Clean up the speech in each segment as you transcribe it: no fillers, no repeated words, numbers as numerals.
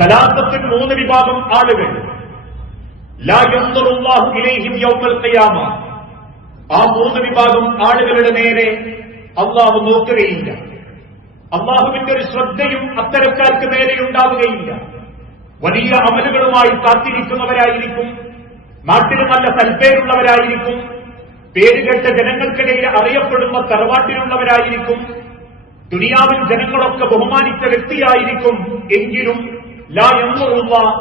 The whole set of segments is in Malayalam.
സലാസത്തിൽ 3 വിഭാഗം ആളുകൾ ലാ യൻദുറുല്ലാഹു ഇലൈഹിം യൗമൽ ഖിയാമ. ആ 3 വിഭാഗം ആളുകളുടെ നേരെ അള്ളാഹു നോക്കുകയില്ല. അള്ളാഹുവിന്റെ ഒരു ശ്രദ്ധയും അത്തരക്കാർക്ക് നേരെ ഉണ്ടാവുകയില്ല. വലിയ അമലുകളുമായി കാത്തിരിക്കുന്നവരായിരിക്കും, നാട്ടിൽ നല്ല സൽപ്പേരുള്ളവരായിരിക്കും, പേരുകെട്ട ജനങ്ങൾക്കിടയിൽ അറിയപ്പെടുന്ന തറവാട്ടിലുള്ളവരായിരിക്കും, ദുനിയാവിൽ ജനങ്ങളൊക്കെ ബഹുമാനിച്ച വ്യക്തിയായിരിക്കും. എങ്കിലും ലാ യൻദുറുല്ലാഹ്,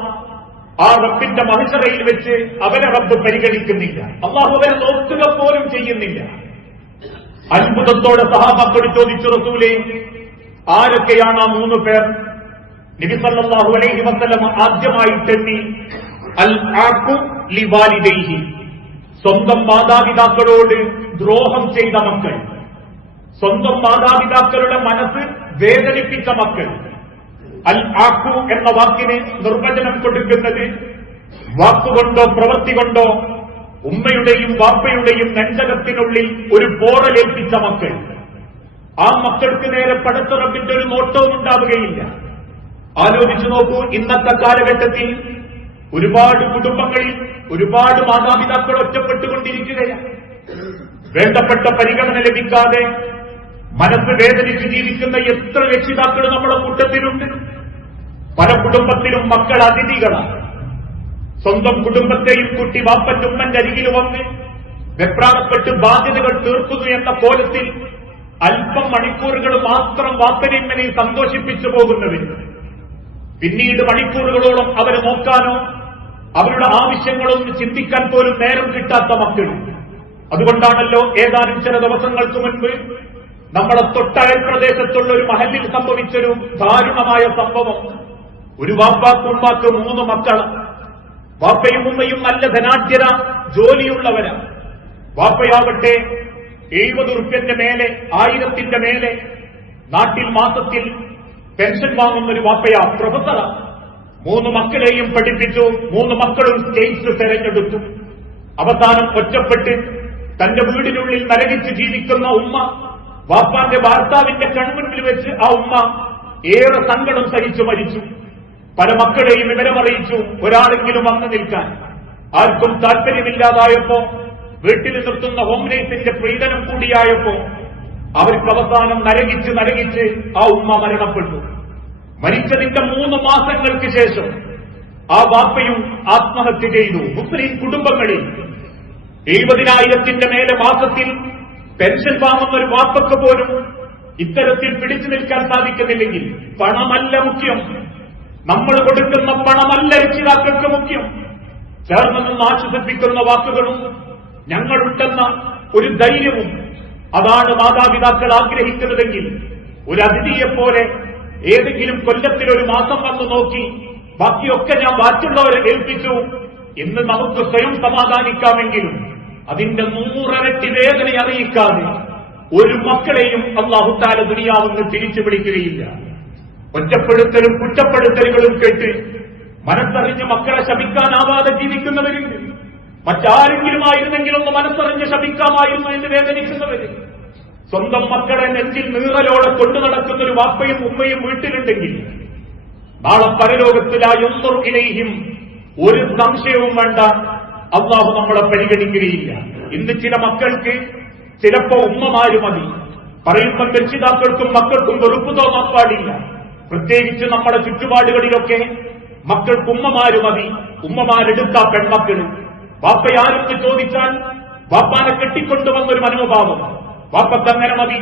ആ റബ്ബിന്റെ മഹ്ശറയിൽ വെച്ച് അവരെ റബ്ബ് പരിഗണിക്കുന്നില്ല. അള്ളാഹു അവരെ നോക്കുക പോലും ചെയ്യുന്നില്ല. അത്ഭുതത്തോടെ സഹാബാക്കൾ ചോദിച്ചു, റസൂലേ, ആരൊക്കെയാണ് ആ 3 പേർ? നബി സല്ലല്ലാഹു അലൈഹി വസല്ലം ആദ്യമായിട്ട് എണ്ണി, അൽ ആഖു ലിവാലിദൈഹി, സ്വന്തം മാതാപിതാക്കളോട് ദ്രോഹം ചെയ്ത മക്കൾ, സ്വന്തം മാതാപിതാക്കളുടെ മനസ്സ് വേദനിപ്പിച്ച മക്കൾ. അൽ ആഖു എന്ന വാക്കിന് നിർവചനം കൊടുക്കുന്നത് വാക്കുകൊണ്ടോ പ്രവൃത്തി കൊണ്ടോ ഉമ്മയുടെയും വാപ്പയുടെയും നെഞ്ചകത്തിനുള്ളിൽ ഒരു പോറലേൽപ്പിച്ച മക്കൾ. ആ മക്കൾക്ക് നേരെ പടച്ച റബ്ബിന്റെ ഒരു നോട്ടവും ഉണ്ടാവുകയില്ല. ആലോചിച്ചു നോക്കൂ, ഇന്നത്തെ കാലഘട്ടത്തിൽ ഒരുപാട് കുടുംബങ്ങളിൽ ഒരുപാട് മാതാപിതാക്കൾ ഒറ്റപ്പെട്ടുകൊണ്ടിരിക്കുകയാണ്. വേണ്ടപ്പെട്ട പരിഗണന ലഭിക്കാതെ മനസ്സ് വേദനിച്ച് ജീവിക്കുന്ന എത്ര രക്ഷിതാക്കൾ നമ്മുടെ കൂട്ടത്തിലുണ്ട്. പല കുടുംബത്തിലും മക്കൾ അതിഥികളാണ്. സ്വന്തം കുടുംബത്തെയും കുട്ടി വാപ്പന്റെ ഉമ്മന്റെ അരികിൽ വന്ന് വെപ്രാളപ്പെട്ട് ബാധ്യതകൾ തീർക്കുന്നു എന്ന കോലത്തിൽ അല്പം മണിക്കൂറുകൾ മാത്രം വാപ്പനെയും സന്തോഷിപ്പിച്ചു പോകുന്നവർ, പിന്നീട് മണിക്കൂറുകളോളം അവരെ നോക്കാനോ അവരുടെ ആവശ്യങ്ങളൊന്നും ചിന്തിക്കാൻ പോലും നേരം കിട്ടാത്ത മക്കൾ. അതുകൊണ്ടാണല്ലോ ഏതാനും ചില ദിവസങ്ങൾക്ക് മുൻപ് നമ്മളെ തൊട്ടയൽ പ്രദേശത്തുള്ള ഒരു മഹല്ലിൽ സംഭവിച്ചൊരു ദാരുണമായ സംഭവം. ഒരു വാപ്പാക്ക് ഉമ്മാക്ക് 3 മക്കൾ. വാപ്പയും ഉമ്മയും നല്ല ധനാഢ്യര, ജോലിയുള്ളവരാ. വാപ്പയാവട്ടെ 70 ഉറുപ്പ്യന്റെ മേലെ, 1000ന്റെ മേലെ നാട്ടിൽ മാസത്തിൽ പെൻഷൻ വാങ്ങുന്ന ഒരു വാപ്പയാ, പ്രൊഫസറാ. 3 മക്കളെയും പഠിപ്പിച്ചു. 3 മക്കളും സ്റ്റേറ്റ്സ് തെരഞ്ഞെടുത്തു. അവസാനം ഒറ്റപ്പെട്ട് തന്റെ വീടിനുള്ളിൽ നരകിച്ച് ജീവിക്കുന്ന ഉമ്മ, വാപ്പാന്റെ ഭർത്താവിന്റെ കൺമുൻപിൽ വെച്ച് ആ ഉമ്മ ഏറെ സങ്കടം സഹിച്ചു മരിച്ചു. പല മക്കളെയും വിവരമറിയിച്ചു, ഒരാളെങ്കിലും വന്നു നിൽക്കാൻ. ആർക്കും താല്പര്യമില്ലാതായപ്പോ, വീട്ടിൽ നിർത്തുന്ന ഹോം നേഴ്സിന്റെ പീഡനം കൂടിയായപ്പോ അവർക്ക് അവസാനം നരകിച്ച് ആ ഉമ്മ മരണപ്പെട്ടു. മരിച്ചതിന്റെ 3 മാസങ്ങൾക്ക് ശേഷം ആ വാപ്പയും ആത്മഹത്യ ചെയ്തു. മുസ്ലിം കുടുംബങ്ങളിൽ 70,000ന്റെ മേലെ മാസത്തിൽ പെൻഷൻ വാങ്ങുന്ന ഒരു വാപ്പക്ക് പോലും ഇത്തരത്തിൽ പിടിച്ചു നിൽക്കാൻ സാധിക്കുന്നില്ലെങ്കിൽ പണമല്ല മുഖ്യം, നമ്മൾ കൊടുക്കുന്ന പണമല്ല രക്ഷിതാക്കൾക്ക് മുഖ്യം. ചേർന്ന് നിന്ന് ആശ്വസിപ്പിക്കുന്ന വാക്കുകളും ഞങ്ങളുണ്ടെന്ന ഒരു ധൈര്യവും, അതാണ് മാതാപിതാക്കൾ ആഗ്രഹിക്കുന്നതെങ്കിൽ ഒരു അതിഥിയെപ്പോലെ ഏതെങ്കിലും കൊല്ലത്തിലൊരു മാസം വന്നു നോക്കി ബാക്കിയൊക്കെ ഞാൻ മറ്റുള്ളവരെ ഏൽപ്പിച്ചു എന്ന് നമുക്ക് സ്വയം സമാധാനിക്കാമെങ്കിലും അതിന്റെ 100 ഇരട്ടി വേദന അറിയിക്കാതെ ഒരു മക്കളെയും അല്ലാഹു തആല ദുനിയാവിൽ തിരിച്ചു പിടിക്കുകയില്ല. ഒറ്റപ്പെടുത്തലും കുറ്റപ്പെടുത്തലുകളും കേട്ട് മനസ്സറിഞ്ഞ് മക്കളെ ശപിക്കാനാവാതെ ജീവിക്കുന്നവരുണ്ട്. മറ്റാരെങ്കിലും ആയിരുന്നെങ്കിൽ ഒന്ന് മനസ്സറിഞ്ഞ് ശപിക്കാമായിരുന്നു എന്ന് വേദനിക്കുന്നവര്. സ്വന്തം മക്കളെ നെഞ്ചിൽ നീറലോടെ കൊണ്ടു നടക്കുന്ന ഒരു വാപ്പയും ഉമ്മയും വീട്ടിലുണ്ടെങ്കിൽ നാളെ പരലോകത്ത് ലാ യൻദുറു ഇലൈഹിം, ഒരു സംശയവും വേണ്ട, അല്ലാഹു നമ്മളെ പരിഗണിക്കുകയില്ല. ഇന്ന് ചില മക്കൾക്ക് ചിലപ്പോ ഉമ്മമാര് മതി. പറയുമ്പോൾ രക്ഷിതാക്കൾക്കും മക്കൾക്കും വെറുപ്പ് തോന്നാൻ പാടില്ല. പ്രത്യേകിച്ച് നമ്മുടെ ചുറ്റുപാടുകളിലൊക്കെ മക്കൾക്ക് ഉമ്മമാര് മതി. ഉമ്മമാരെടുത്ത പെൺമക്കള് വാപ്പയാരെന്ന് ചോദിച്ചാൽ വാപ്പാനെ കെട്ടിക്കൊണ്ടുവന്നൊരു മനോഭാവം. വാപ്പക്കങ്ങനെ മതി,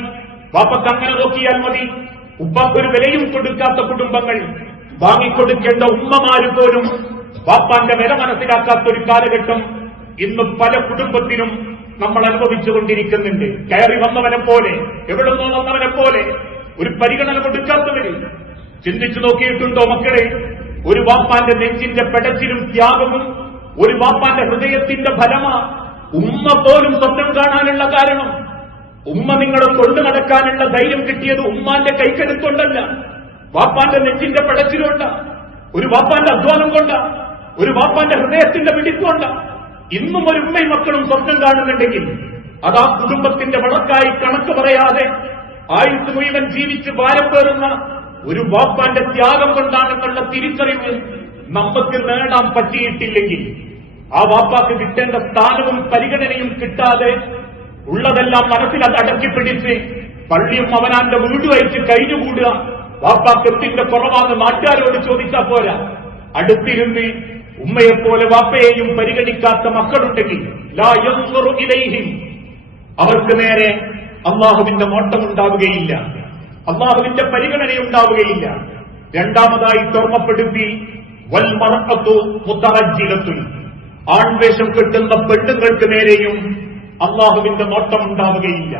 വാപ്പക്കങ്ങനെ നോക്കിയാൽ മതി. ഉപ്പാക്കൊരു വിലയും കൊടുക്കാത്ത കുടുംബങ്ങൾ, വാങ്ങിക്കൊടുക്കേണ്ട ഉമ്മമാര് പോലും വാപ്പാന്റെ വില മനസ്സിലാക്കാത്തൊരു കാലഘട്ടം ഇന്ന് പല കുടുംബത്തിനും നമ്മൾ അനുഭവിച്ചുകൊണ്ടിരിക്കുന്നുണ്ട്. കയറി വന്നവനെ പോലെ, എവിടെ നിന്നോ വന്നവനെ പോലെ ഒരു പരിഗണന കൊടുക്കാത്തവര്. ചിന്തിച്ചു നോക്കിയിട്ടുണ്ടോ മക്കളെ? ഒരു വാപ്പാന്റെ നെഞ്ചിന്റെ പെടച്ചിലും ത്യാഗവും, ഒരു വാപ്പാന്റെ ഹൃദയത്തിന്റെ ഫലമാ ഉമ്മ പോലും സ്വപ്നം കാണാനുള്ള കാരണം. ഉമ്മ നിങ്ങളെ കൊണ്ടു നടക്കാനുള്ള ധൈര്യം കിട്ടിയത് ഉമ്മാന്റെ കൈക്കരുത്തുകൊണ്ടല്ല, വാപ്പാന്റെ നെഞ്ചിന്റെ പെടച്ചിലുകൊണ്ട, ഒരു വാപ്പാന്റെ അധ്വാനം കൊണ്ട, ഒരു വാപ്പാന്റെ ഹൃദയത്തിന്റെ പിടിച്ചുകൊണ്ട. ഇന്നും ഒരു ഉമ്മയും മക്കളും സ്വപ്നം കാണുന്നുണ്ടെങ്കിൽ അത് ആ കുടുംബത്തിന്റെ വളർക്കായി കണക്ക് പറയാതെ ആയുസ് മുഴുവൻ ജീവിച്ച് ഭാരം പേറുന്ന ഒരു വാപ്പാന്റെ ത്യാഗം കൊണ്ടാണെന്നുള്ള തിരിച്ചറിവ് നമുക്ക് നേടാൻ പറ്റിയിട്ടില്ലെങ്കിൽ, ആ വാപ്പാക്ക് കിട്ടേണ്ട സ്ഥാനവും പരിഗണനയും കിട്ടാതെ ഉള്ളതെല്ലാം മനസ്സിൽ അത് അടക്കിപ്പിടിച്ച് പള്ളിയും അവനാന്റെ വീട് അയച്ച് കഴിഞ്ഞുകൂടുക, വാപ്പാക്ക് എന്തിന്റെ കുറവാന്ന് നാട്ടുകാരോട് ചോദിച്ചാൽ പോരാ. അടുത്തിരുന്ന് ഉമ്മയെപ്പോലെ വാപ്പയെയും പരിഗണിക്കാത്ത മക്കളുണ്ടെങ്കിൽ ലാ യൻസുറു ഇലൈഹിം, അവർക്ക് നേരെ അള്ളാഹുവിന്റെ നോട്ടമുണ്ടാവുകയില്ല, അള്ളാഹുവിന്റെ പരിഗണനയുണ്ടാവുകയില്ല. രണ്ടാമതായി ഓർമ്മപ്പെടുത്തി, വൽ മർഅതു മുതറജ്ജിലത്തുൻ, ആൺവേഷം കെട്ടുന്ന പെണ്ണുങ്ങൾക്ക് നേരെയും അള്ളാഹുവിന്റെ നോട്ടമുണ്ടാവുകയില്ല.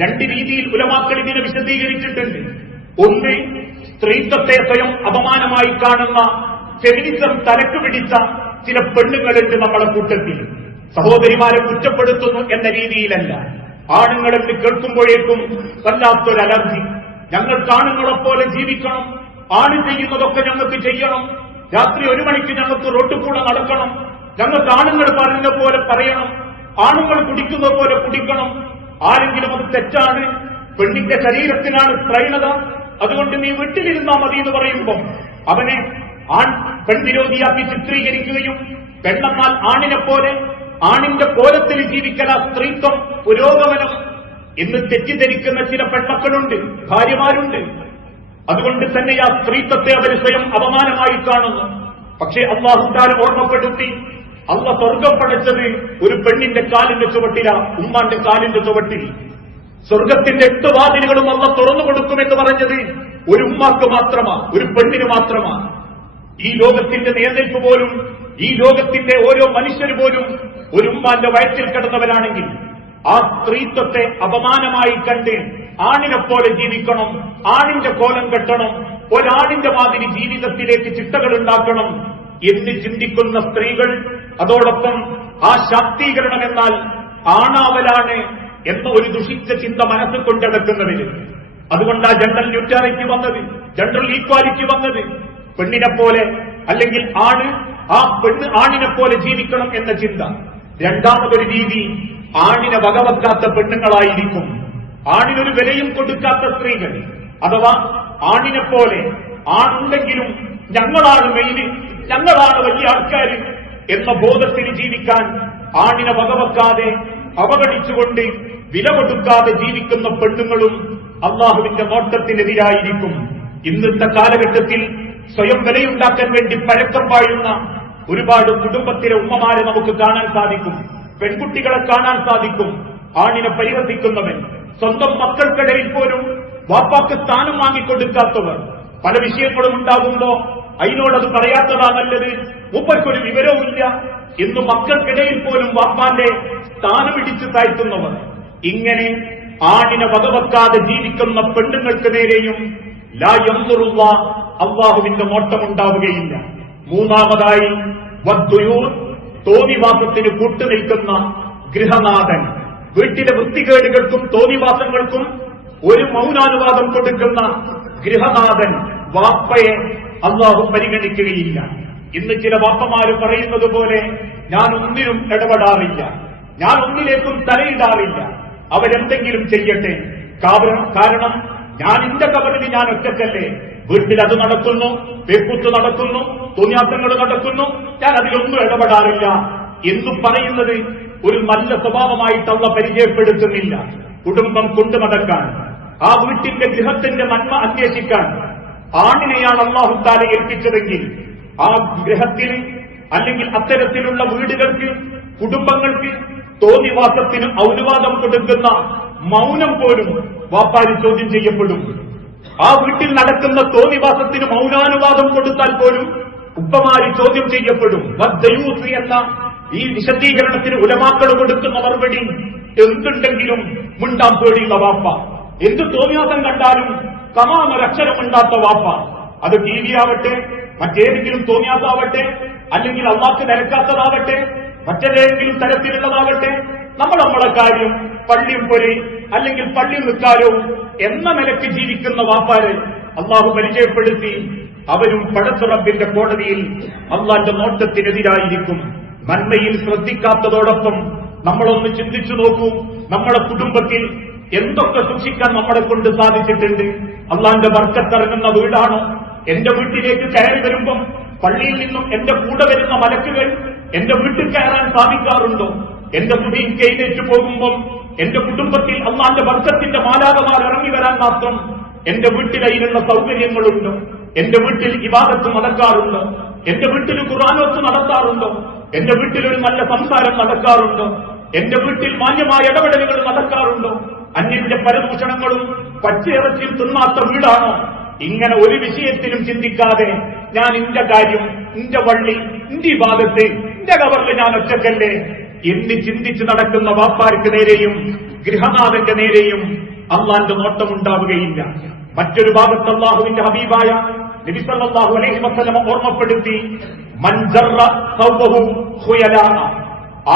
രണ്ട് രീതിയിൽ ഉലമാക്കൾ ഇതിനെ വിശദീകരിച്ചിട്ടുണ്ട്. ഒന്ന്, സ്ത്രീത്വത്തെ സ്വയം അപമാനമായി കാണുന്ന ഫെമിനിസം തലക്ക് പിടിച്ച ചില പെണ്ണുങ്ങളുണ്ട് നമ്മളെ കൂട്ടത്തിൽ. സഹോദരിമാരെ കുറ്റപ്പെടുത്തുന്നു എന്ന രീതിയിലല്ല, ആണുങ്ങളെന്ന് കേൾക്കുമ്പോഴേക്കും വല്ലാത്തൊരു അലർജി. ഞങ്ങൾക്ക് ആണുങ്ങളെപ്പോലെ ജീവിക്കണം, ആണ് ചെയ്യുന്നതൊക്കെ ഞങ്ങൾക്ക് ചെയ്യണം, രാത്രി 1 മണിക്ക് ഞങ്ങൾക്ക് റോട്ടിൽ കൂടെ നടക്കണം, ഞങ്ങൾക്ക് ആണുങ്ങൾ പറയുന്ന പോലെ പറയണം, ആണുങ്ങൾ കുടിക്കുന്ന പോലെ കുടിക്കണം, ആരെങ്കിലും അത് തെറ്റാണ്, പെണ്ണിന്റെ ശരീരത്തിനാണ് സ്ത്രൈണത, അതുകൊണ്ട് നീ വീട്ടിലിരുന്നാ മതി എന്ന് പറയുമ്പോൾ അവനെ പെൺവിരോധിയാക്കി ചിത്രീകരിക്കുകയും പെണ്ണെന്നാൽ ആണിനെ പോലെ, ആണിന്റെ കോലത്തിൽ ജീവിക്കല സ്ത്രീത്വം പുരോഗമനം എന്ന് തെറ്റിദ്ധരിക്കുന്ന ചില പെൺമക്കളുണ്ട്, ഭാര്യമാരുണ്ട്. അതുകൊണ്ട് തന്നെ ആ സ്ത്രീത്വത്തെ അവർ സ്വയം അപമാനമായി കാണുന്നു. പക്ഷേ അല്ലാഹു തആല ഓർമ്മപ്പെടുത്തി, അള്ള സ്വർഗം പടച്ചത് ഒരു പെണ്ണിന്റെ കാലിന്റെ ചുവട്ടിലാ, ഉമ്മാന്റെ കാലിന്റെ ചുവട്ടിൽ. സ്വർഗത്തിന്റെ 8 വാതിലുകളും അള്ള തുറന്നു കൊടുക്കുമെന്ന് പറഞ്ഞത് ഒരു ഉമ്മാക്ക് മാത്രമാ, ഒരു പെണ്ണിന് മാത്രമാ. ഈ ലോകത്തിന്റെ നിയന്ത്രിപ്പ് പോലും, ഈ ലോകത്തിന്റെ ഓരോ മനുഷ്യര് പോലും ഒരു ഉമ്മാന്റെ വയറ്റിൽ കിടന്നവരാണെങ്കിൽ ആ സ്ത്രീത്വത്തെ അപമാനമായി കണ്ട് ആണിനെ പോലെ ജീവിക്കണം, ആണിന്റെ കോലം കെട്ടണം, ഒരാണിന്റെ മാതിരി ജീവിതത്തിലേക്ക് ചിട്ടകൾ ഉണ്ടാക്കണം എന്ന് ചിന്തിക്കുന്ന സ്ത്രീകൾ, അതോടൊപ്പം ആ ശാക്തീകരണം എന്നാൽ ആണാവലാണ് എന്ന ഒരു ദുഷിച്ച ചിന്ത മനസ്സിൽ കൊണ്ടെടുക്കുന്നവര്. അതുകൊണ്ടാ ജനറൽ ന്യൂട്രാലിറ്റി വന്നത്, ജനറൽ ഈക്വാലിറ്റി വന്നത്. പെണ്ണിനെ പോലെ അല്ലെങ്കിൽ ആണ്, ആ പെണ്ണ് ആണിനെ പോലെ ജീവിക്കണം എന്ന ചിന്ത. രണ്ടാമതൊരു രീതി, ആണിനെ വകവെക്കാത്ത പെണ്ണുങ്ങളായിരിക്കും, ആണിനൊരു വിലയും കൊടുക്കാത്ത സ്ത്രീകൾ. അഥവാ ആണിനെ പോലെ ആണുണ്ടെങ്കിലും ഞങ്ങളാണ് മെയിന്, ഞങ്ങളാണ് വലിയ ആൾക്കാർ എന്ന ബോധത്തിൽ ജീവിക്കാൻ ആണിനെ വകവെക്കാതെ അവഗണിച്ചുകൊണ്ട് വില കൊടുക്കാതെ ജീവിക്കുന്ന പെണ്ണുങ്ങളും അള്ളാഹുവിന്റെ നോട്ടത്തിനെതിരായിരിക്കും. ഇന്നത്തെ കാലഘട്ടത്തിൽ സ്വയം വിലയുണ്ടാക്കാൻ വേണ്ടി പരക്കം പാഴുന്ന ഒരുപാട് കുടുംബത്തിലെ ഉമ്മമാരെ നമുക്ക് കാണാൻ സാധിക്കും, പെൺകുട്ടികളെ കാണാൻ സാധിക്കും. ആണിനെ പരിഹസിക്കുന്നവൻ, സ്വന്തം മക്കൾക്കിടയിൽ പോലും വാപ്പാക്ക് സ്ഥാനം വാങ്ങിക്കൊടുക്കാത്തവർ, പല വിഷയങ്ങളും ഉണ്ടാകുമ്പോ അതിനോടത് പറയാത്തതാ നല്ലത്, മൂപ്പർക്കൊരു വിവരവുമില്ല എന്ന് മക്കൾക്കിടയിൽ പോലും വാപ്പാന്റെ സ്ഥാനമിടിച്ചു താഴ്ത്തുന്നവർ. ഇങ്ങനെ ആണിനെ വകവെക്കാതെ ജീവിക്കുന്ന പെണ്ണുങ്ങൾക്ക് നേരെയും ലാ യൻസുറുല്ലാഹ്, അള്ളാഹുവിന്റെ നോട്ടമുണ്ടാവുകയില്ല. മൂന്നാമതായി വദ്ദുയൂർ, തോന്നിവാസത്തിന് കൂട്ടുനിൽക്കുന്ന ഗൃഹനാഥൻ, വീട്ടിലെ വൃത്തികേടുകൾക്കും തോന്നിവാസങ്ങൾക്കും ഒരു മൗനാനുവാദം കൊടുക്കുന്ന ഗൃഹനാഥൻ, വാപ്പയെ അള്ളാഹു പരിഗണിക്കുകയില്ല. ഇന്ന് ചില വാപ്പമാര് പറയുന്നത് പോലെ ഞാൻ ഒന്നിനും ഇടപെടാറില്ല, ഞാൻ ഒന്നിലേക്കും തലയിടാറില്ല, അവരെന്തെങ്കിലും ചെയ്യട്ടെ, കാരണം ഞാൻ എന്റെ കബറിൽ ഞാൻ ഒറ്റക്കല്ലേ, വീട്ടിൽ അത് നടക്കുന്നു, പേപ്പുത്ത് നടക്കുന്നു, തോന്നിയാസങ്ങൾ നടക്കുന്നു, ഞാൻ അതിലൊന്നും ഇടപെടാറില്ല എന്ന് പറയുന്നത് ഒരു നല്ല സ്വഭാവമായിട്ടല്ല പരിചയപ്പെടുത്തുന്നില്ല. കുടുംബം കൊണ്ടു നടക്കാൻ, ആ വീട്ടിന്റെ ഗൃഹത്തിന്റെ നന്മ അന്വേഷിക്കാൻ ആണിനെയാണ് അല്ലാഹു തആല ഏൽപ്പിച്ചതെങ്കിൽ ആ ഗൃഹത്തിന് അല്ലെങ്കിൽ അത്തരത്തിലുള്ള വീടുകൾക്ക്, കുടുംബങ്ങൾക്ക് തോന്നിവാസത്തിന് ഔനുവാദം കൊടുക്കുന്ന മൗനം പോലും വാപ്പാര് ചോദ്യം ചെയ്യപ്പെടും. ആ വീട്ടിൽ നടക്കുന്ന തോന്നിവാസത്തിന് മൗനാനുവാദം കൊടുത്താൽ പോലും ഉപ്പമാര് ചോദ്യം ചെയ്യപ്പെടും. വദ്ദയൂസ് എന്ന ഈ വിശദീകരണത്തിന് ഉലമാക്കൾ കൊടുക്കുന്ന മറുപടി, എന്തുണ്ടെങ്കിലും മിണ്ടാൻ പേടിയുള്ള വാപ്പ, എന്ത് തോന്നിവാസം കണ്ടാലും കമാനൊരക്ഷരമുണ്ടാത്ത വാപ്പ. അത് ടി വി ആവട്ടെ, മറ്റേതെങ്കിലും തോന്നിയാസാവട്ടെ, അല്ലെങ്കിൽ അള്ളാഹ്ക്ക് നിരക്കാത്തതാവട്ടെ, മറ്റേതെങ്കിലും തരത്തിലുള്ളതാവട്ടെ, നമ്മളെ കാര്യം പള്ളിയും പൊരി അല്ലെങ്കിൽ പള്ളി നിൽക്കാലോ എന്ന നിലയ്ക്ക് ജീവിക്കുന്ന വാപ്പാര് അള്ളാഹു പരിചയപ്പെടുത്തി, അവരും പടച്ച റബ്ബിന്റെ കോടതിയിൽ അള്ളാന്റെ നോട്ടത്തിനെതിരായിരിക്കും. നന്മയിൽ ശ്രദ്ധിക്കാത്തതോടൊപ്പം നമ്മളൊന്ന് ചിന്തിച്ചു നോക്കൂ, നമ്മുടെ കുടുംബത്തിൽ എന്തൊക്കെ സൂക്ഷിക്കാൻ നമ്മളെ കൊണ്ട് സാധിച്ചിട്ടുണ്ട്. അള്ളാന്റെ ബർക്കത്തിറങ്ങുന്ന വീടാണോ, എന്റെ വീട്ടിലേക്ക് കയറി വരുമ്പം പള്ളിയിൽ നിന്നും എന്റെ കൂടെ വരുന്ന മലക്കുകൾ എന്റെ വീട്ടിൽ കയറാൻ സാധിക്കാറുണ്ടോ? എന്റെ മുടിയിൽ കൈനേറ്റു പോകുമ്പം എന്റെ കുടുംബത്തിൽ അള്ളാന്റെ ബർക്കത്തിന്റെ മാലാകമാർ ഇറങ്ങി വരാൻ മാത്രം എന്റെ വീട്ടിൽ അതിനുള്ള സൗകര്യങ്ങളുണ്ടോ? എന്റെ വീട്ടിൽ ഇബാദത്ത് നടക്കാറുണ്ടോ? എന്റെ വീട്ടിൽ ഖുർആനോത്ത് നടത്താറുണ്ടോ? എന്റെ വീട്ടിൽ ഒരു നല്ല സംസാരം നടക്കാറുണ്ടോ? എന്റെ വീട്ടിൽ മാന്യമായ ഇടപെടലുകൾ നടക്കാറുണ്ടോ? അന്യന്റെ പരദൂഷണങ്ങളും പച്ചയിറച്ചിയും തിന്നാത്ത വീടാണോ? ഇങ്ങനെ ഒരു വിഷയത്തിലും ചിന്തിക്കാതെ ഞാൻ ഇന്റെ കാര്യം, ഇന്റെ വള്ളി, ഇന്റെ ഇബാദത്ത്, ഇന്റെ കവറിൽ ഞാൻ ഒറ്റക്കല്ലേ എന്ന് ചിന്തിച്ച് നടക്കുന്ന വാപ്പാർക്ക് നേരെയും ഗൃഹനാഥന്റെ നേരെയും അള്ളാന്റെ നോട്ടമുണ്ടാവുകയില്ല. മറ്റൊരു ഭാഗത്ത് അള്ളാഹുവിന്റെ ഹബീബായ നബി സല്ലല്ലാഹു അലൈഹി വസല്ലം ഓർമ്മപ്പെടുത്തി, മൻ ജറ സൗബഹു ഖുയലാ,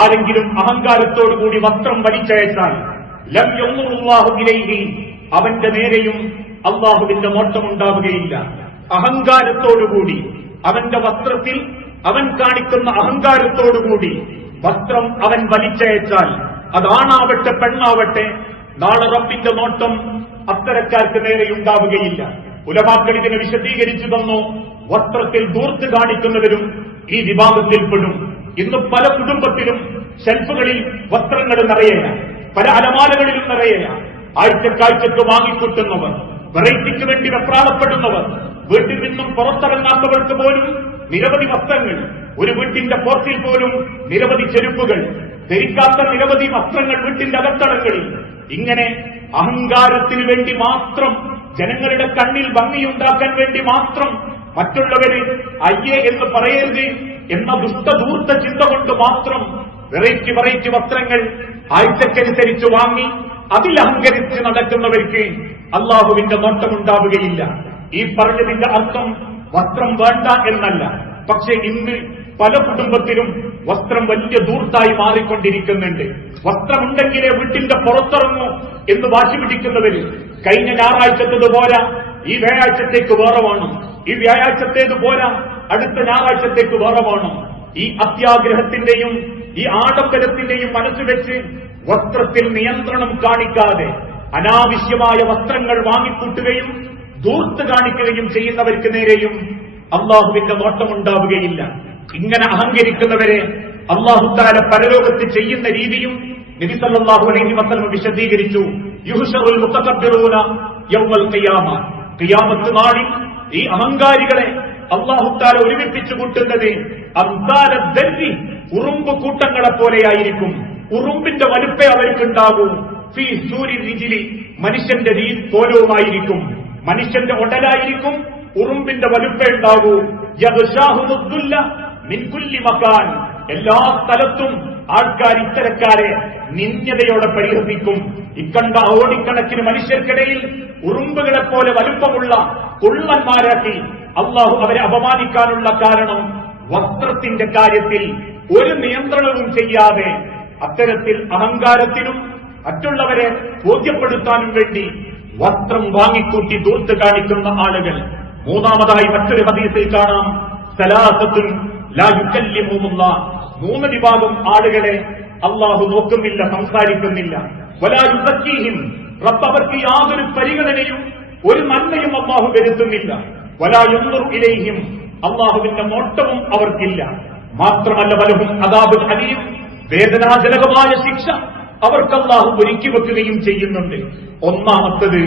ആരെങ്കിലും അഹങ്കാരത്തോടുകൂടി വസ്ത്രം വലിച്ചയച്ചാൽ ലം യൻദുറുല്ലാഹു ഇലൈഹി, അവന്റെ നേരെയും അള്ളാഹുവിന്റെ നോട്ടമുണ്ടാവുകയില്ല. അഹങ്കാരത്തോടുകൂടി അവന്റെ വസ്ത്രത്തിൽ അവൻ കാണിക്കുന്ന അഹങ്കാരത്തോടുകൂടി വസ്ത്രം അവൻ വലിച്ചയച്ചാൽ, അതാണാവട്ടെ പെണ്ണാവട്ടെ, നാളെ റബ്ബിന്റെ നോട്ടം അത്തരക്കാർക്ക് നേരെയുണ്ടാവുകയില്ല. ഉലമാക്കൾ ഇതിനെ വിശദീകരിച്ചു തന്നു. വസ്ത്രത്തിൽ ദൂർത്ത് കാണിക്കുന്നവരും ഈ വിഭാഗത്തിൽപ്പെടും. ഇന്ന് പല കുടുംബത്തിലും ഷെൽഫുകളിൽ വസ്ത്രങ്ങൾ നിറയുകയാണ്, പല അലമാലകളിലും നിറയുകയാണ്. ആഴ്ചക്കാഴ്ചക്ക് വാങ്ങിക്കൂട്ടുന്നവർ, വെറൈറ്റിക്ക് വേണ്ടി വെപ്രാളപ്പെടുന്നവർ, വീട്ടിൽ നിന്നും പുറത്തിറങ്ങാത്തവർക്ക് പോലും നിരവധി വസ്ത്രങ്ങൾ, ഒരു വീട്ടിന്റെ പോർട്ടിൽ പോലും നിരവധി ചെരുപ്പുകൾ, ധരിക്കാത്ത നിരവധി വസ്ത്രങ്ങൾ വീട്ടിന്റെ അകത്തളങ്ങളിൽ. ഇങ്ങനെ അഹങ്കാരത്തിന് വേണ്ടി മാത്രം, ജനങ്ങളുടെ കണ്ണിൽ ഭംഗിയുണ്ടാക്കാൻ വേണ്ടി മാത്രം, മറ്റുള്ളവര് അയ്യേ എന്ന് പറയരുത് എന്ന ദുഷ്ടധൂർത്ത ചിന്ത കൊണ്ട് മാത്രം വെറൈറ്റി വസ്ത്രങ്ങൾ ആഴ്ചക്കനുസരിച്ച് വാങ്ങി അതിൽ അഹങ്കരിച്ച് നടക്കുന്നവർക്ക് അള്ളാഹുവിന്റെ നോട്ടമുണ്ടാവുകയില്ല. ഈ പറഞ്ഞതിന്റെ അർത്ഥം വസ്ത്രം വേണ്ട എന്നല്ല. പക്ഷെ ഇന്ന് പല കുടുംബത്തിലും വസ്ത്രം വലിയ ദൂർത്തായി മാറിക്കൊണ്ടിരിക്കുന്നുണ്ട്. വസ്ത്രമുണ്ടെങ്കിലേ വീട്ടിന്റെ പുറത്തിറങ്ങൂ എന്ന് വാശി പിടിക്കുന്നവര് കഴിഞ്ഞ ഞായറാഴ്ചത്തേത് പോരാ, ഈ വ്യാഴാഴ്ചത്തേക്ക് വേറെ വേണം, ഈ വ്യാഴാഴ്ചത്തേത് പോരാ, അടുത്ത ഞായറാഴ്ചത്തേക്ക് വേറെ വേണം. ഈ അത്യാഗ്രഹത്തിന്റെയും ഈ ആഡംബരത്തിന്റെയും മനസ്സുവെച്ച് വസ്ത്രത്തിൽ നിയന്ത്രണം കാണിക്കാതെ അനാവശ്യമായ വസ്ത്രങ്ങൾ വാങ്ങിക്കൂട്ടുകയും ദൂർത്ത് കാണിക്കുകയും ചെയ്യുന്നവർക്ക് നേരെയും അള്ളാഹുവിന്റെ നോട്ടമുണ്ടാവുകയില്ല. ഇങ്ങനെ അഹങ്കരിക്കുന്നവരെ അള്ളാഹു തആല പരലോകത്ത് ചെയ്യുന്ന രീതിയും നബി സല്ലല്ലാഹു അലൈഹി വസല്ലം വിശദീകരിച്ചു. യുഹ്ശറുൽ മുതകബ്ബിറൂന യൗമൽ ഖിയാമ, ഖിയാമത്ത് നാളിൽ ഈ അഹങ്കാരികളെ അള്ളാഹു തആല ഒരുമിപ്പിച്ചു കൂട്ടുന്നത് അംസാലദ്ദർരി, ഉറുമ്പ് കൂട്ടങ്ങളെ പോലെയായിരിക്കും. ഉറുമ്പിന്റെ വലുപ്പേ അവർക്കുണ്ടാകൂ. ഫീ സൂരി റിജിലി, മനുഷ്യന്റെ പോലവുമായിരിക്കും. മനുഷ്യന്റെ ഉടലായിരിക്കും, ഉറുമ്പിന്റെ വലുപ്പേ ഉണ്ടാകൂ. യഗ്ശാഹുദ്ദുല്ല മിൻ കുല്ലി മകാൻ, എല്ലാ സ്ഥലത്തും ആൾക്കാർ ഇത്തരക്കാരെ നിന്ദ്യതയോടെ പരിഹസിക്കും. ഇക്കണ്ട ഓടിക്കണക്കിന് മനുഷ്യർക്കിടയിൽ ഉറുമ്പുകളെ പോലെ വലുപ്പമുള്ള കുള്ളന്മാരാക്കി അള്ളാഹു അവരെ അപമാനിക്കാനുള്ള കാരണം വസ്ത്രത്തിന്റെ കാര്യത്തിൽ ഒരു നിയന്ത്രണവും ചെയ്യാതെ അത്തരത്തിൽ അഹങ്കാരത്തിനും മറ്റുള്ളവരെ ബോധ്യപ്പെടുത്താനും വേണ്ടി വസ്ത്രം വാങ്ങിക്കൂട്ടി ദൂർത്ത് കാണിക്കുന്ന ആളുകൾ. മൂന്നാമതായി മറ്റൊരു ഹദീസിൽ കാണാം, സലാസത്തുൻ ലാ യുകല്ലിമുഹുല്ലാഹ്, മൂന്ന് വിഭാഗം ആളുകളെ അള്ളാഹു നോക്കുന്നില്ല, സംസാരിക്കുന്നില്ല. വലാ യുസക്കീഹിം, റബ്ബ് അവർക്ക് യാതൊരു പരിഗണനയും ഒരു നന്മയും അള്ളാഹു വരുത്തുന്നില്ല. വലാ യൻദുറു ഇലൈഹിം, അള്ളാഹുവിന്റെ നോട്ടവും അവർക്കില്ല. മാത്രമല്ല വലഹും അദാബുൻ അലീം, വേദനാജനകമായ ശിക്ഷ അവർക്ക് അള്ളാഹു ഒരുക്കി വെക്കുകയും ചെയ്യുന്നുണ്ട്. ഒന്നാമത്തത്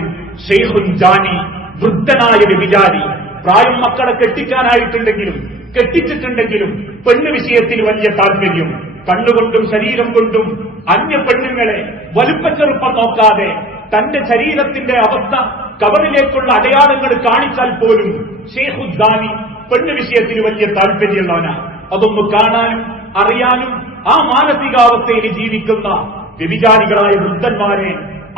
ശൈഖുൻ ജാനി, വൃദ്ധനായ വ്യഭിചാരി. പ്രായം മക്കളെ കെട്ടിക്കാനായിട്ടുണ്ടെങ്കിലും കെട്ടിച്ചിട്ടുണ്ടെങ്കിലും പെണ്ണ് വിഷയത്തിൽ വലിയ താല്പര്യം, കണ്ണുകൊണ്ടും ശരീരം കൊണ്ടും അന്യ പെണ്ണുങ്ങളെ വലുപ്പച്ചെറുപ്പം നോക്കാതെ തന്റെ ശരീരത്തിന്റെ അവസ്ഥ കബറിലേക്കുള്ള അടയാളങ്ങൾ കാണിച്ചാൽ പോലും ശൈഖുദ്ദാനി പെണ്ണ് വിഷയത്തിൽ വലിയ താല്പര്യമുള്ളവനാണ്. അതൊന്ന് കാണാനും അറിയാനും ആ മാനസികാവസ്ഥയിൽ ജീവിക്കുന്ന വ്യഭിചാരികളായ വൃദ്ധന്മാരെ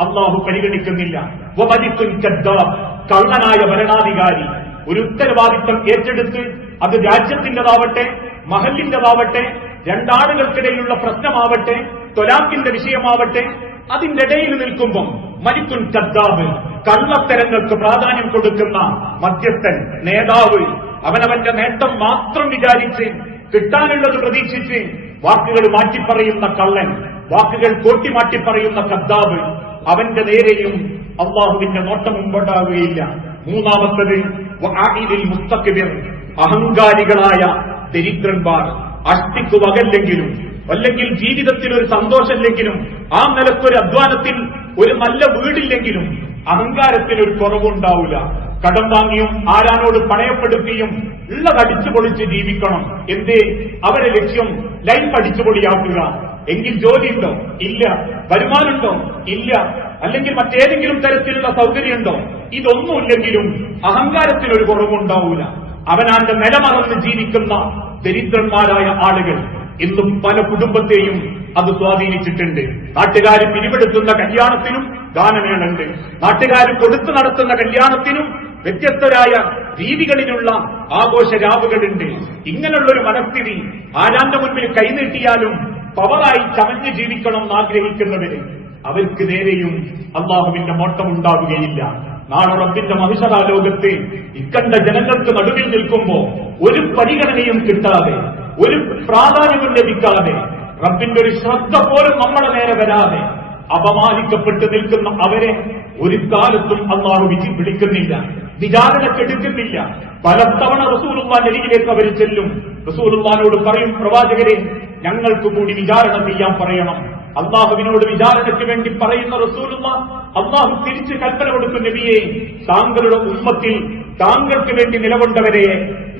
അള്ളാഹു പരിഗണിക്കുന്നില്ല. വമലിക്കുൻ കദ്ദാബ്, കള്ളനായ ഭരണാധികാരി. ഒരു ഉത്തരവാദിത്തം ഏറ്റെടുത്ത് അത് രാജ്യത്തിന്റേതാവട്ടെ മഹലിന്റേതാവട്ടെ രണ്ടാളുകൾക്കിടയിലുള്ള പ്രശ്നമാവട്ടെ തൊലാഖിന്റെ വിഷയമാവട്ടെ, അതിന്റെ ഇടയിൽ നിൽക്കുമ്പം മലിക്കുൻ കദ്ദാബ്, കള്ളത്തരങ്ങൾക്ക് പ്രാധാന്യം കൊടുക്കുന്ന മധ്യസ്ഥൻ, നേതാവ്, അവനവന്റെ നേട്ടം മാത്രം വിചാരിച്ച് കിട്ടാനുള്ളത് പ്രതീക്ഷിച്ച് വാക്കുകൾ മാറ്റിപ്പറയുന്ന കള്ളൻ, വാക്കുകൾ കോട്ടിമാറ്റിപ്പറയുന്ന കദ്ദാബ്, അവന്റെ നേരെയും അള്ളാഹുവിന്റെ നോട്ടം മുമ്പുണ്ടാവുകയില്ല. മൂന്നാമത്തത് വആഇലിൽ മുസ്തക്ബിർ, അഹങ്കാരികളായ ദരിദ്രന്മാർ. അഷ്ടിക്ക് വകല്ലെങ്കിലും അല്ലെങ്കിൽ ജീവിതത്തിൽ ഒരു സന്തോഷമില്ലെങ്കിലും ആ നിലക്കൊരു അധ്വാനത്തിൽ ഒരു നല്ല വീടില്ലെങ്കിലും അഹങ്കാരത്തിനൊരു കുറവുണ്ടാവില്ല. കടം വാങ്ങിയും ആരാനോട് പണയപ്പെടുത്തിയും ഉള്ളതടിച്ചു പൊളിച്ച് ജീവിക്കണം. എന്തേ? അവരുടെ ലക്ഷ്യം ലൈഫ് അടിച്ചുപൊളിയാക്കുക. എങ്കിൽ ജോലിയുണ്ടോ? ഇല്ല. വരുമാനമുണ്ടോ? ഇല്ല. അല്ലെങ്കിൽ മറ്റേതെങ്കിലും തരത്തിലുള്ള സൗകര്യമുണ്ടോ? ഇതൊന്നുമില്ലെങ്കിലും അഹങ്കാരത്തിനൊരു കുറവുണ്ടാവൂല. അവനാന്റെ നിലമറന്ന് ജീവിക്കുന്ന ദരിദ്രന്മാരായ ആളുകൾ ഇന്നും പല കുടുംബത്തെയും അത് സ്വാധീനിച്ചിട്ടുണ്ട്. നാട്ടുകാർ പിരിവെടുക്കുന്ന കല്യാണത്തിനും ഗാനമേളുണ്ട്. നാട്ടുകാർ കൊടുത്തു നടത്തുന്ന കല്യാണത്തിനും വ്യത്യസ്തരായ രീതികളിലുള്ള ആഘോഷരാവുകളുണ്ട്. ഇങ്ങനെയുള്ളൊരു മനസ്ഥിതി ആരാന്റെ മുൻപിൽ കൈനീട്ടിയാലും പവറായി ചമഞ്ഞ് ജീവിക്കണം എന്നാഗ്രഹിക്കുന്നവര് അവർക്ക് നേരെയും അള്ളാഹുവിന്റെ മോട്ടമുണ്ടാവുകയില്ല. നാളെ റബ്ബിന്റെ മഹിഷറാ ലോകത്ത് ഇക്കണ്ട ജനങ്ങൾക്ക് നടുവിൽ നിൽക്കുമ്പോ ഒരു പരിഗണനയും കിട്ടാതെ, ഒരു പ്രാധാന്യവും ലഭിക്കാതെ, റബ്ബിന്റെ ഒരു ശ്രദ്ധ പോലും നമ്മളെ നേരെ വരാതെ അപമാനിക്കപ്പെട്ട് നിൽക്കുന്ന അവരെ ഒരു കാലത്തും അള്ളാഹു വിളിക്കുന്നില്ല, വിചാരണക്കെടുക്കുന്നില്ല. പലതവണ റസൂലുള്ളാഹിന്റെ അരികിലേക്ക് അവർ ചെല്ലും. റസൂലുള്ളാഹിനോട് പറയും, പ്രവാചകരെ ഞങ്ങൾക്ക് കൂടി വിചാരണ ചെയ്യാൻ പറയണം. അള്ളാഹുവിനോട് വിചാരണയ്ക്ക് വേണ്ടി പറയുന്ന റസൂലുള്ളാഹ് അള്ളാഹു തിരിച്ച് കൽപ്പന കൊടുക്കും, നബിയെ താങ്കളുടെ ഉമ്മത്തിൽ താങ്കൾക്ക് വേണ്ടി നിലകൊണ്ടവരെ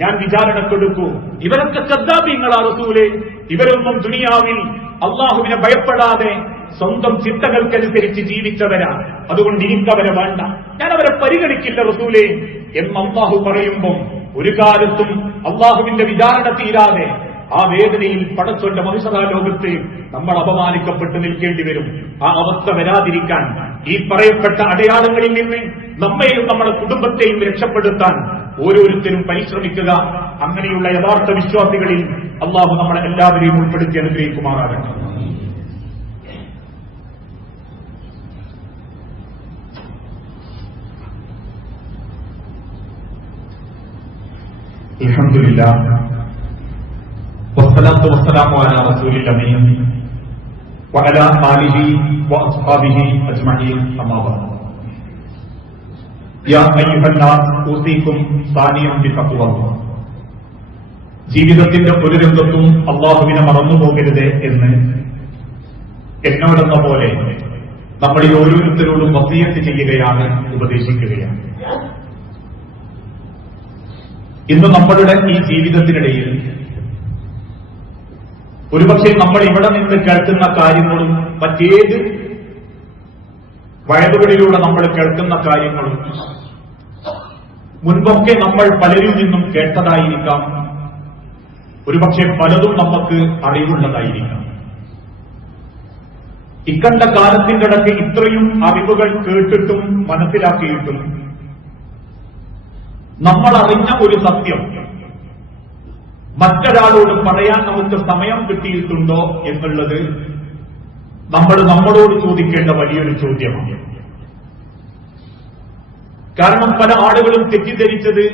ഞാൻ വിചാരണക്കെടുക്കൂ. ഇവരൊക്കെ കദ്ദാബീങ്ങളാ റസൂലേ. ഇവരൊന്നും ദുനിയാവിൽ അള്ളാഹുവിനെ ഭയപ്പെടാതെ സ്വന്തം ചിട്ടകൾക്കനുസരിച്ച് ജീവിച്ചവരാ. അതുകൊണ്ട് എനിക്കവരെ വേണ്ട, ഞാൻ അവരെ പരിഗണിക്കില്ല റസൂലേ എന്ന് അള്ളാഹു പറയുമ്പോൾ ഒരു കാലത്തും അള്ളാഹുവിന്റെ വിചാരണ തീരാതെ ആ വേദനയിൽ പടച്ചോന്റെ മനുഷ്യരാ ലോകത്ത് നമ്മൾ അപമാനിക്കപ്പെട്ട് നിൽക്കേണ്ടി വരും. ആ അവസ്ഥ വരാതിരിക്കാൻ ഈ പറയപ്പെട്ട അടയാളങ്ങളിൽ നിന്ന് നമ്മെയും നമ്മുടെ കുടുംബത്തെയും രക്ഷപ്പെടുത്താൻ ഓരോരുത്തരും പരിശ്രമിക്കുക. അങ്ങനെയുള്ള യഥാർത്ഥ വിശ്വാസികളിൽ അള്ളാഹു നമ്മളെ എല്ലാവരെയും ഉൾപ്പെടുത്തി അനുഗ്രഹിക്കുമാറാകട്ടെ. അൽഹംദുലില്ലാഹ് വസ്സലാത്തു വസ്സലാമു അലാ റസൂലിൽ അമീൻ വഅലാ ആലിഹി വഅസ്ഹാബിഹി അജ്മഈൻ. അമ്മാ ബഅദ്. യാ അയ്യുഹന്നാസ് ഊസീകും സാനിയം ബിതഖ്വല്ലാഹ്. ജീവിതത്തിന്റെ ഒരു രംഗത്തും അള്ളാഹുവിനെ മറന്നുപോകരുത് എന്ന് എന്നോടെന്ന പോലെ നമ്മളിൽ ഓരോരുത്തരോടും വസിയത്ത് ചെയ്യുകയാണ്, ഉപദേശിക്കുകയാണ്. ഇന്ന് നമ്മളുടെ ഈ ജീവിതത്തിനിടയിൽ ഒരുപക്ഷെ നമ്മൾ ഇവിടെ നിന്ന് കേൾക്കുന്ന കാര്യങ്ങളും മറ്റേത് വയലുകളിലൂടെ നമ്മൾ കേൾക്കുന്ന കാര്യങ്ങളും മുൻപൊക്കെ നമ്മൾ പലരിൽ നിന്നും കേട്ടതായിരിക്കാം. ഒരുപക്ഷെ പലതും നമുക്ക് അറിവുള്ളതായിരിക്കാം. ഇക്കണ്ട കാലത്തിന്റെ ഇടയ്ക്ക് ഇത്രയും അറിവുകൾ കേട്ടിട്ടും മനസ്സിലാക്കിയിട്ടും നമ്മൾ അറിഞ്ഞ ഒരു സത്യം മറ്റൊരാളോട് പറയാൻ നമുക്ക് സമയം കിട്ടിയിട്ടുണ്ടോ എന്നുള്ളത് നമ്മൾ നമ്മളോട് ചോദിക്കേണ്ട വലിയൊരു ചോദ്യമാണ്. കാരണം പല ആളുകളും തെറ്റിദ്ധരിച്ചത്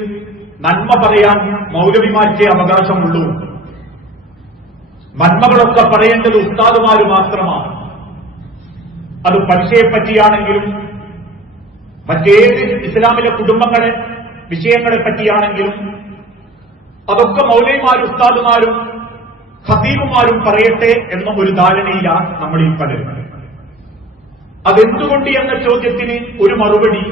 നന്മ പറയാൻ മൗലവിമാർക്കേ അവകാശമുള്ളൂ, നന്മകളൊക്കെ പറയേണ്ടത് ഉസ്താദുമാര് മാത്രമാണ്. അത് പലിശയെ പറ്റിയാണെങ്കിലും മറ്റേത് ഇസ്ലാമിലെ കുടുംബങ്ങളെ വിഷയങ്ങളെ പറ്റിയാണെങ്കിലും അതൊക്കെ മൗലവിമാരും ഉസ്താദുമാരും ഖതീബുമാരും പറയട്ടെ എന്ന ഒരു ധാരണയിലാണ് നമ്മളിൽ പലരും. അതെന്തുകൊണ്ട് എന്ന ചോദ്യത്തിന് ഒരു മറുപടി,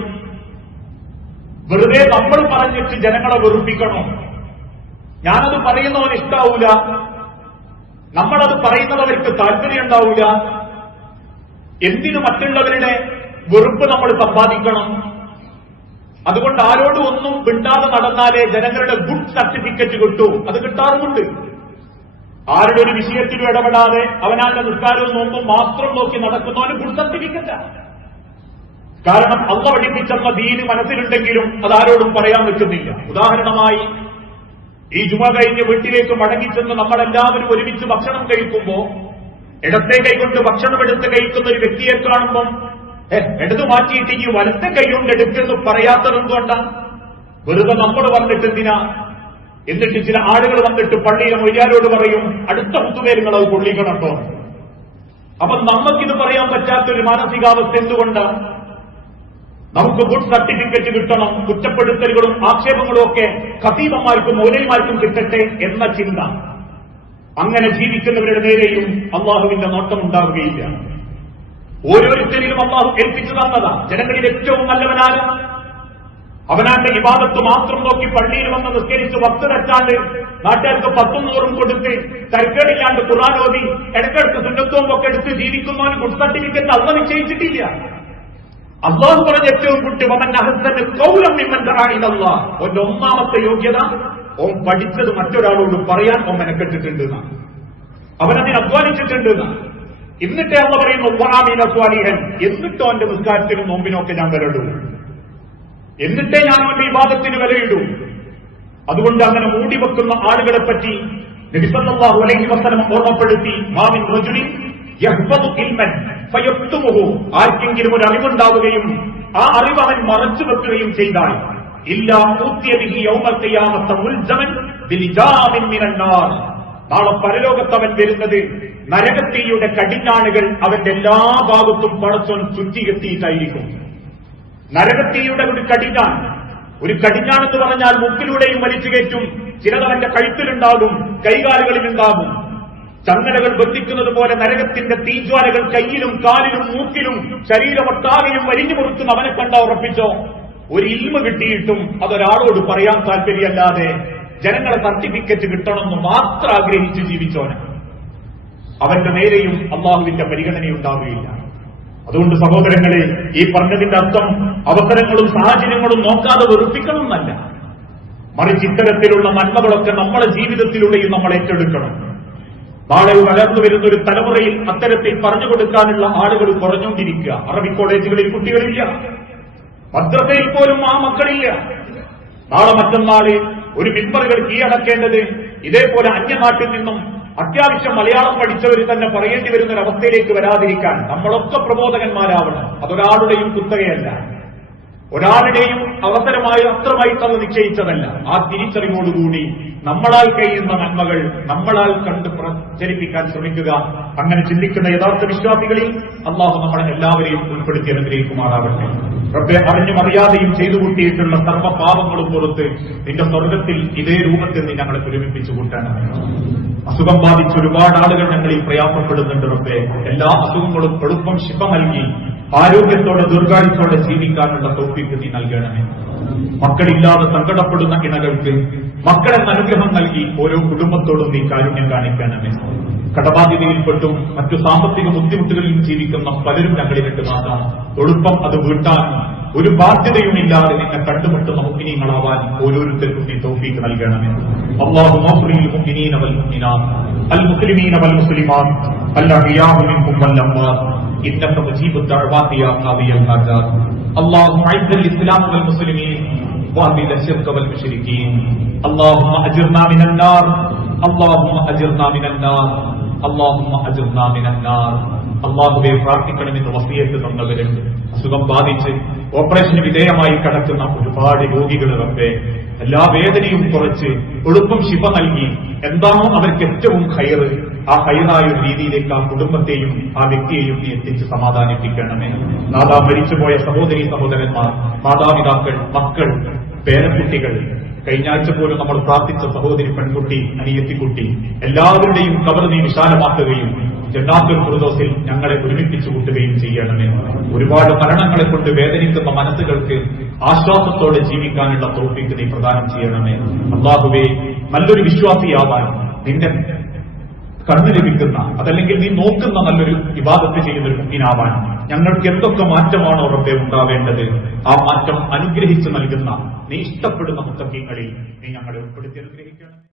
വെറുതെ നമ്മൾ പറഞ്ഞിട്ട് ജനങ്ങളെ വെറുപ്പിക്കണോ? ഞാനത് പറയുന്നവന് ഇഷ്ടാവൂല, നമ്മളത് പറയുന്നത് അവർക്ക് താല്പര്യം ഉണ്ടാവൂല. എന്തിനു മറ്റുള്ളവരുടെ വെറുപ്പ് നമ്മൾ സമ്പാദിക്കണം? അതുകൊണ്ട് ആരോടും ഒന്നും മിണ്ടാതെ നടന്നാലേ ജനങ്ങളുടെ ഗുഡ് സർട്ടിഫിക്കറ്റ് കിട്ടൂ. അത് കിട്ടാറുമുണ്ട്. ആരുടെ ഒരു വിഷയത്തിലും ഇടപെടാതെ അവനാന്റെ നിസ്കാരവും നോമ്പും മാത്രം നോക്കി നടക്കുന്നവന് ഗുഡ് സർട്ടിഫിക്കറ്റാ. കാരണം അള്ളാഹു പഠിപ്പിച്ചെന്ന ദീന് മനസ്സിലുണ്ടെങ്കിലും അതാരോടും പറയാൻ നിൽക്കുന്നില്ല. ഉദാഹരണമായി ഈ ജുമ കഴിഞ്ഞ് വീട്ടിലേക്ക് മടങ്ങിച്ചെന്ന് നമ്മളെല്ലാവരും ഒരുമിച്ച് ഭക്ഷണം കഴിക്കുമ്പോ ഇടത്തെ കൈകൊണ്ട് ഭക്ഷണം എടുത്ത് കഴിക്കുന്ന ഒരു വ്യക്തിയെ കാണുമ്പം എടുത്തു മാറ്റിയിട്ട് ഈ വലത്തെ കൈകൊണ്ട് എടുക്കെന്ന് പറയാത്തത് എന്തുകൊണ്ടാണ്? വെറുതെ നമ്മൾ വന്നിട്ട് എന്തിനാ? എന്നിട്ട് ചില ആളുകൾ വന്നിട്ട് പള്ളിയിലെ മൊയ്യാരോട് പറയും, അടുത്ത കുത്തുപേരുങ്ങൾ അത് കൊള്ളിക്കണട്ടോ. അപ്പൊ നമുക്കിത് പറയാൻ പറ്റാത്തൊരു മാനസികാവസ്ഥ എന്തുകൊണ്ടാണ്? നമുക്ക് ഗുഡ് സർട്ടിഫിക്കറ്റ് കിട്ടണം, കുറ്റപ്പെടുത്തലുകളും ആക്ഷേപങ്ങളും ഒക്കെ ഖതീബന്മാർക്കും മൗലവിമാർക്കും കിട്ടട്ടെ എന്ന ചിന്ത, അങ്ങനെ ജീവിക്കുന്നവരുടെ നേരെയും അള്ളാഹുവിന്റെ നോട്ടം ഉണ്ടാവുകയില്ല. ഓരോരുത്തരിലും അള്ളാഹു ഏൽപ്പിച്ചു തന്നതാ. ജനങ്ങളിൽ ഏറ്റവും നല്ലവനാണ് അവനാന്റെ ഇബാദത്ത് മാത്രം നോക്കി പള്ളിയിൽ വന്ന് നിസ്കരിച്ച് വക്ത് തെറ്റാണ്ട് നാട്ടുകാർക്ക് 10-100 കൊടുത്ത് തരക്കേടില്ലാണ്ട് ഖുർആൻ ഓതി ഇടയ്ക്കിടക്ക് സുന്നത്തും ഒക്കെ എടുത്ത് ജീവിക്കുന്നവന് ഗുഡ് സർട്ടിഫിക്കറ്റ് അള്ള നിശ്ചയിച്ചിട്ടില്ല. അള്ളാഹു പറഞ്ഞ ഏറ്റവും കുട്ടി ഓന്റെ ഒന്നാമത്തെ യോഗ്യത ഓൻ പഠിച്ചത് മറ്റൊരാളോട് പറയാൻ ഓൻ മെനക്കെട്ടിട്ടുണ്ട്, അവനതിന് അധ്വാനിച്ചിട്ടുണ്ട്. എന്നിട്ടേ അള്ള പറയുന്നു സ്വാലിഹൻ, എന്നിട്ടോ എന്റെ നിസ്കാരത്തിനും നോമ്പിനൊക്കെ ഞാൻ വിലയിടൂ, എന്നിട്ടേ ഞാൻ അവന്റെ വിവാദത്തിന് വിലയിടൂ. അതുകൊണ്ട് അങ്ങനെ മൂടിവെക്കുന്ന ആളുകളെ പറ്റി നബി സല്ലല്ലാഹു അലൈഹി വസല്ലം ഓർമ്മപ്പെടുത്തി, മാമിൻ റജുലിൻ യഹ്ഫദു ഇൽമൻ ഫയക്തുമുഹു, ആർക്കെങ്കിലും ഒരു അറിവുണ്ടാവുകയും ആ അറിവ് അവൻ മറച്ചു വെക്കുകയും ചെയ്താൽ ഇല്ലാ ഊതിയ ബിഹി യൗമൽ ഖിയാമത്ത മുൽസമൻ ബിലിജാമിൻ മിനന്നാർ, നാളെ പരലോകത്തവൻ വരുന്നത് നരകത്തീയുടെ കടിഞ്ഞാണുകൾ അവന്റെ എല്ലാ ഭാഗത്തും പടച്ചോൻ ചുറ്റികെട്ടിയിട്ടായിരിക്കും. നരകത്തീയുടെ ഒരു കടിഞ്ഞാൺ, ഒരു കടിഞ്ഞാണെന്ന് പറഞ്ഞാൽ മുക്കിലൂടെയും വലിച്ചു കയറ്റും. ചിലതവന്റെ കഴുത്തിലുണ്ടാകും, കൈകാലുകളിലുണ്ടാകും. ചങ്ങലകൾ ബന്ധിക്കുന്നത് പോലെ നരകത്തിന്റെ തീജ്വാലകൾ കയ്യിലും കാലിലും മൂക്കിലും ശരീരമൊട്ടാകെയും വലിഞ്ഞു മുറുക്കുന്ന അവനെ കണ്ട ഉറപ്പിച്ചോ. ഒരു ഇൽമ കിട്ടിയിട്ടും അതൊരാളോട് പറയാൻ താല്പര്യമല്ലാതെ ജനങ്ങളെ സർട്ടിഫിക്കറ്റ് കിട്ടണമെന്ന് മാത്രം ആഗ്രഹിച്ച് ജീവിച്ചോന് അവന്റെ നേരെയും അള്ളാഹുവിന്റെ പരിഗണനയുണ്ടാവുകയില്ല. അതുകൊണ്ട് സഹോദരങ്ങളെ, ഈ പറഞ്ഞതിന്റെ അർത്ഥം അവസരങ്ങളും സാഹചര്യങ്ങളും നോക്കാതെ വെറുപ്പിക്കണമെന്നല്ല, മറിച്ച് ഇത്തരത്തിലുള്ള നന്മകളൊക്കെ നമ്മുടെ ജീവിതത്തിലൂടെയും നമ്മൾ ഏറ്റെടുക്കണം. നാളെ വളർന്നു വരുന്ന ഒരു തലമുറയിൽ അത്തരത്തിൽ പറഞ്ഞു കൊടുക്കാനുള്ള ആളുകൾ കുറഞ്ഞുകൊണ്ടിരിക്കുക. അറബി കോളേജുകളിൽ കുട്ടികളില്ല, മദ്രസയിൽ പോലും ആ മക്കളില്ല. നാളെ മറ്റന്നാള് ഒരു മിമ്പറുകൾ കീഴടക്കേണ്ടത് ഇതേപോലെ അന്യനാട്ടിൽ നിന്നും അത്യാവശ്യം മലയാളം പഠിച്ചവർ തന്നെ പറയേണ്ടി വരുന്ന ഒരു അവസ്ഥയിലേക്ക് വരാതിരിക്കാൻ നമ്മളൊക്കെ പ്രബോധകന്മാരാവണം. അതൊരാളുടെയും കുത്തകയല്ല, ഒരാളുടെയും അവസരമായി അത്രമായിട്ടത് നിശ്ചയിച്ചതല്ല. ആ തിരിച്ചറിവോടുകൂടി നമ്മളാൽ കഴിയുന്ന നന്മകൾ നമ്മളാൽ കണ്ട് പ്രചരിപ്പിക്കാൻ ശ്രമിക്കുക. അങ്ങനെ ചിന്തിക്കുന്ന യഥാർത്ഥ വിശ്വാസികളിൽ അള്ളാഹു നമ്മളെ എല്ലാവരെയും ഉൾപ്പെടുത്തി അനുഗ്രഹിക്കുമാറാവട്ടെ. റബ്ബേ, അറിഞ്ഞും അറിയാതെയും ചെയ്തു കൂട്ടിയിട്ടുള്ള സർവ്വ പാപങ്ങളും പുറത്ത് നിന്റെ സ്വർഗത്തിൽ ഇതേ രൂപത്തിൽ നീ ഞങ്ങളെ ഒരുമിപ്പിച്ചു കൂട്ടാണ്. അസുഖം ബാധിച്ച് ഒരുപാട് ആളുകൾ ഞങ്ങളിൽ പ്രയാസപ്പെടുന്നുണ്ട്. റബ്ബേ, എല്ലാ അസുഖങ്ങളും എളുപ്പം ശിഫ നൽകി ആരോഗ്യത്തോടെ ദീർഘായുസ്സോടെ ജീവിക്കാനുള്ള തൗഫീഖ് നീ നൽകണമേ. മക്കളില്ലാതെ സങ്കടപ്പെടുന്ന ഇണകൾക്ക് മക്കളെന്ന അനുഗ്രഹം നൽകി ഓരോ കുടുംബത്തോടും നീ കാരുണ്യം കാണിക്കണമേ. കടബാധ്യതയിൽപ്പെട്ടും മറ്റു സാമ്പത്തിക ബുദ്ധിമുട്ടുകളിലും ജീവിക്കുന്ന പലരും ഞങ്ങളിലിട്ട് മാത്രം എളുപ്പം അത് വീട്ടാൻ ഒരു ബാധ്യതയുമില്ലാതെ നിന്നെ കണ്ടുമുട്ടുന്ന മുഅ്മിനീങ്ങളാവാൻ ഓരോരുത്തർക്കും നീ തൗഫീഖ് നൽകണമേ. അല്ലാഹു മഗ്ഫിർ ലിൽ മുഅ്മിനീന വൽ മുഅ്മിനാത്ത് അൽ മുസ്ലിമീന വൽ മുസ്ലിമാത്ത് അൽ അഹ്യാഉ മിൻഹും വൽ അംവാത്ത് ഇന്നക മുജീബു ദഅവാതി യാ ഖാദിയൽ ഹാജാത്ത്. اللهم اعز الاسلام والمسلمين واذل الشرك والمشركين. اللهم اجرنا من النار، اللهم اجرنا من النار، اللهم اجرنا من النار. അല്ലാഹുവേ, പ്രാർത്ഥിക്കണമെന്ന് വസിയത്ത് തന്നവരും അസുഖം ബാധിച്ച് ഓപ്പറേഷന് വിധേയമായി കിടക്കുന്ന ഒരുപാട് രോഗികൾ റബ്ബേ, എല്ലാ വേദനയും കുറച്ച് എളുപ്പം ശിഫ നൽകി എന്താണോ അവർക്ക് ഏറ്റവും ഹൈറ്, ആ ഹൈറായ ഒരു രീതിയിലേക്ക് ആ കുടുംബത്തെയും ആ വ്യക്തിയെയും നീ എത്തിച്ച് സമാധാനിപ്പിക്കണമേ. നാദാ, മരിച്ചുപോയ സഹോദരി സഹോദരന്മാർ, മാതാപിതാക്കൾ, മക്കൾ, പേരക്കുട്ടികൾ, കഴിഞ്ഞ ആഴ്ച പോലും നമ്മൾ പ്രാർത്ഥിച്ച സഹോദരി പെൺകുട്ടി, അനിയത്തിക്കുട്ടി, എല്ലാവരുടെയും ഖബർ നീ വിശാലമാക്കുകയും ജന്നാത്തുൽ ഫിർദൗസിൽ ഞങ്ങളെ ഒരുമിപ്പിച്ചു കൂട്ടുകയും ചെയ്യണമേ. ഒരുപാട് മരണങ്ങളെ കൊണ്ട് വേദനിക്കുന്ന മനസ്സുകൾക്ക് ആശ്വാസത്തോടെ ജീവിക്കാനുള്ള തൗഫീഖ് നീ പ്രദാനം ചെയ്യണമേ. അല്ലാഹുവേ, നല്ലൊരു വിശ്വാസിയാവാൻ, നിന്റെ കണ്ണു ലഭിക്കുന്ന, അതല്ലെങ്കിൽ നീ നോക്കുന്ന നല്ലൊരു ഇബാദത്ത് ചെയ്യുന്ന ഒരു മുഅ്മിനാവാൻ ഞങ്ങൾക്ക് എന്തൊക്കെ മാറ്റമാണോ റബ്ബേ ഉണ്ടാവേണ്ടത്, ആ മാറ്റം അനുഗ്രഹിച്ചു നൽകുന്ന, നീ ഇഷ്ടപ്പെടുന്ന മുത്തഖീങ്ങളിൽ നീ ഞങ്ങളെ ഉൾപ്പെടുത്തി അനുഗ്രഹിക്കണം.